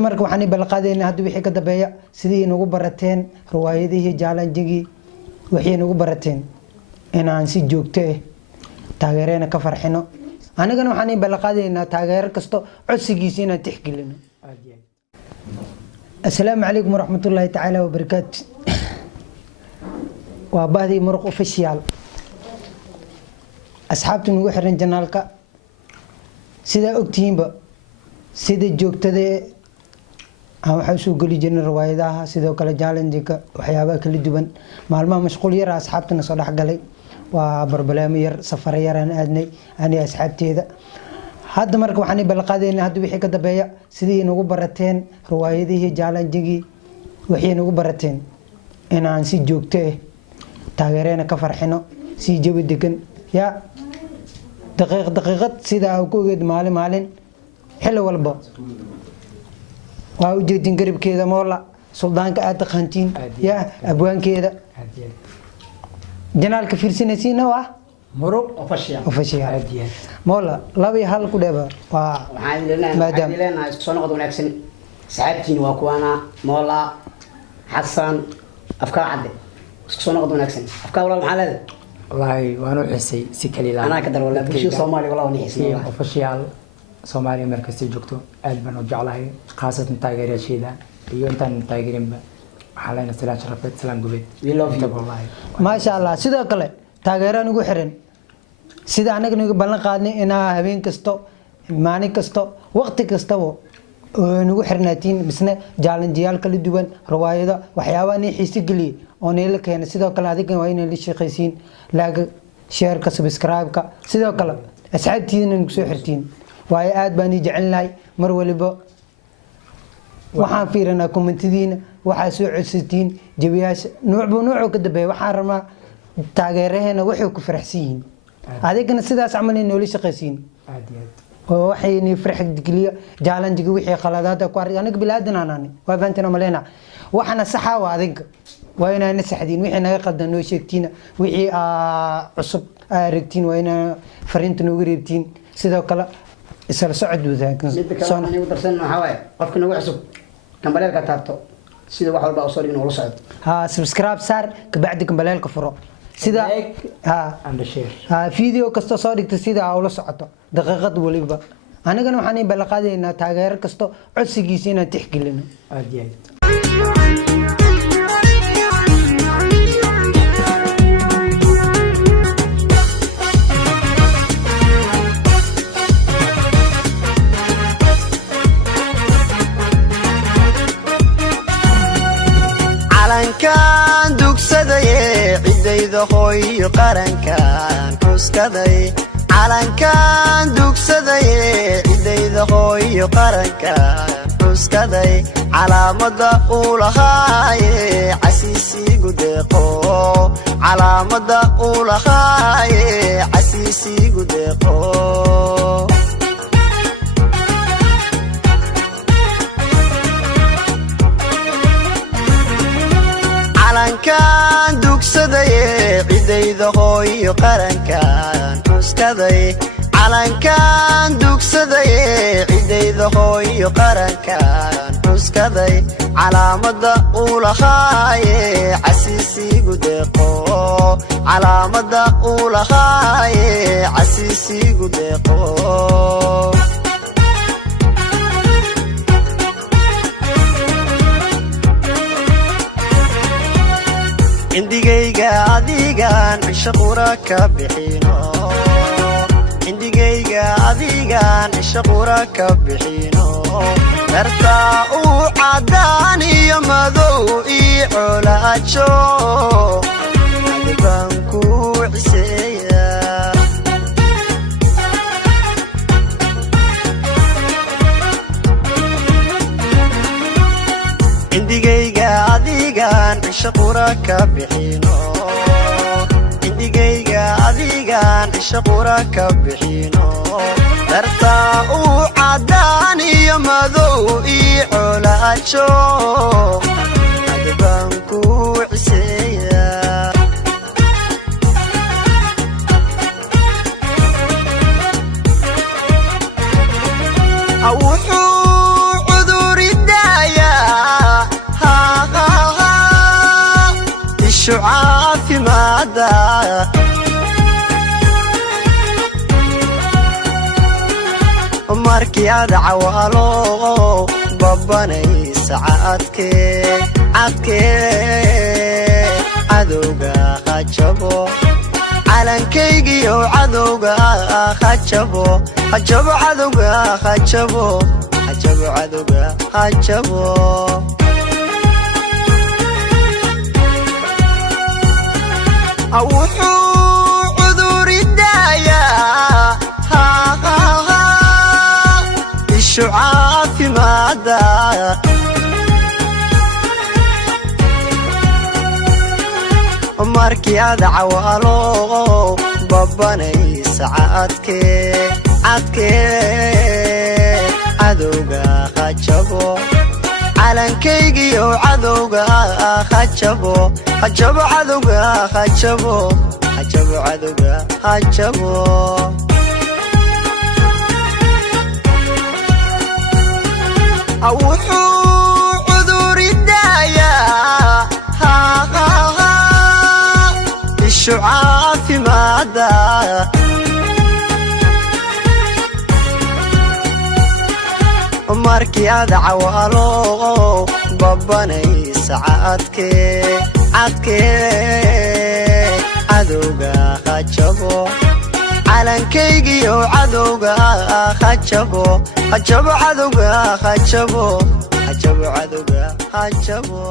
marka waxaan balqaadayna hadda wixii ka dambeeya sidii inagu barateen riwaayadihii jaalanjigii wixii inagu barateen inaan si joogto ah taageerena ka farxino anigana waxaan balqaadaynaa taageero kasto codsigiisa inaan tixgelino السلام عليكم ورحمة الله تعالى وبركاته وبهذه مرق اوفيشيال أصحابتي نقول حرن جنالك سيدا أكتين با سيدا جوكتدي هم حسوا قولي جن روايدها سيدا وكلا جالن ديكا وحيابا كل دوبن معلومة مشغول يرى أصحابتنا صلاح قلي وبربلامير سفر يرى أنا أصحابتي هذا هذا مرك وحني بالقادين هذا وحي كدبيا سيدي نوغو برتين روايديه جالنجيغي وحي نوغو برتين إن عن سي جوجته تاغيرينا كفرحينو سي جوي دقن يا دقيقة سيدا أو كوغيد مالين حلو والبا واو جيدين قريب كيدا مولا سلطان كآت خانتين يا أبوان كيدا جنال كفير سنسينا واه مرق اوفيشيال مولا لابي هل كدبا مادام لنا سو نقد وناكسن صاحبتين waa kuwana مولا حسن افكار عد سو نقد وناكسن افكار ولا محل والله وانا حسي سكلي لا انا كدر ولا بشي Soomaali wala ونحسن اوفيشيال Soomaali markasta joogto aad baan u jeclahay qaasatan taageerayaasheeda iyo intaan taageerinba xalayna salaad sharafeed salaam gubeed we love you wallahi ما شاء الله sidoo kale taageeraan ugu xiran sida anaga nagu ballan qaadnay inaa habeen kasto maalin kasto waqti kastaba oo nagu xirnaatiin misna jaalanjiyaal kala duwan riwaayado waxyaabaha inay xiiso geliye oo neela keena sidoo kale adiga waa inay la shaqaysiin laaga share-ka subscribe-ka sidoo kale asxaabtiina nagu soo xirtiin waayo aad baan jecelnahay mar waliba waxaan fiirinaa kommentadiina waxaa soo codsatiin jawiyaasha nooc ka dambeeya waxaan rabnaa taageeraheena waxay ku faraxsan yihiin adigana sidaas camal in noola shaqaysiin oo waxay ni farxad geliya jaalanjiga wixii qaladaada ku arag aniga bilaadan aanani waa faantina maleena waxana saxa waa adiga waa inaan saxdiin wixii naga qaldan noo sheegtiina wixii cusub aragtiin waa inaan fariinta noogu reebtiin sidoo kale isla socod wadaagan soo anigu darsan waxa waay qofka nagu cusub kambalelka taabto sida wax walba soo dhigno wala socod ha subscribe saar ka bacdi kambalelka furo sida and share video kasto soo dhigta sida aad ula socoto daqiiqad waliba anigana waxaan balqaadaynaa taageero kasto codsigiisa inaan tixgelino calankan dugsaday cidayda hooyo qarankan xuskaday calankan dugsaday cidayda hooyo qarankan xuskaday calaamada uu lahaaye casiisigu deeqo calaamada uu lahaaye casiisigu deeqo calankan dugsaday cidayda hooyo qarankan xuskaday calankan dugsaday cidayda hooyo qarankan xuskaday calaamada uu lahaaye casiisigu deeqo calaamada uu lahaaye casiisigu deeqo indigayga adigan cisho qura ka bixino indigayga adigan cisho qura ka bixino dartaa uu cadaan iyo madow ii colaajo adibaan ku ciseeya indigayga adigan cisho qura ka bixino indigayga adigan cisho qura ka bixino dartaa uu cadaan iyo madow ii colaajo adibaan ku ciseeya wuxuu cudurida markii aad cawaalo babanaysa cadkee cadowga hajabo calankaygiyo cadowga hajabo cadowga hajabo cadowga hajabo wuxuu cuduridayaa ishu caafimaada markii aad cawaalo babanaysa cadkee cadowga hajabo calankaygiyo cadowga hajabo cadowga hajabo cadowga hajabo wuxuu cuduridayaa ishu caafimaada markii aad cawaalo babanaysa cadkee cadowga hajabo calankaygiyo cadowga hajabo cadowga hajabo cadowga hajabo